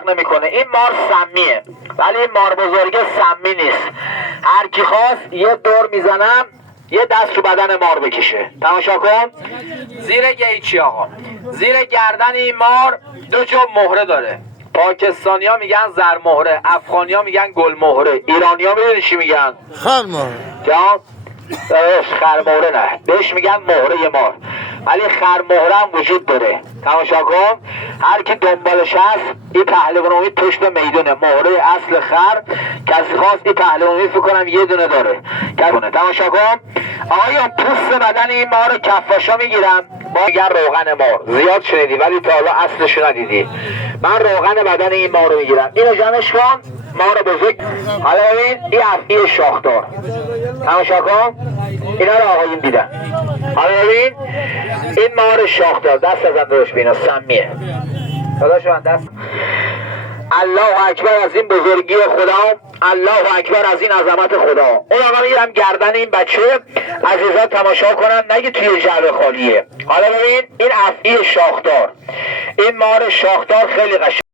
فرق نمیکنه. این مار سمیه ولی این مار بزرگه سمی نیست. هر کی خواست یه دور میزنم یه دست رو بدن مار بکشه. تماشا کن. زیر گیچی آقا، زیر گردن این مار دو جا مهره داره. پاکستانی ها میگن زر مهره، افغانی ها میگن گل مهره، ایرانی ها میدونی چی میگن؟ خر مهره. جان خر مهره نه، بهش میگن مهره مار، ولی خر مهره هم وجود داره. تماشا کن. هر کی دنبالش هست این پهلوانی پشت میدونه. مهره اصل خر کسی خواست این پهلوانی فکر کنم یه دونه داره. تماشا کن. آیا پوست بدن این مار کفاشا میگیرم با میگن روغن مار. زیاد شنیدی ولی تا حالا اصلشو ندیدی. من روغن بدن این مار رو میگیرم. اینو جمعش کن. مار بزرگ. حالا ببین این افعی شاخدار. تماشا کن. اینا رو آقایون دیدن. حالا ببین این مار شاخدار. دست ازم داشت بینا سمیه. داداش من دست. الله اکبر از این بزرگی خدا، الله اکبر از این عظمت خدا. اون آقا میگیرم گردن این بچه. عزیزان تماشا کنن نگه توی جعبه خالیه. حالا ببین این افعی شاخدار. این مار شاخدار خیلی قشنگه.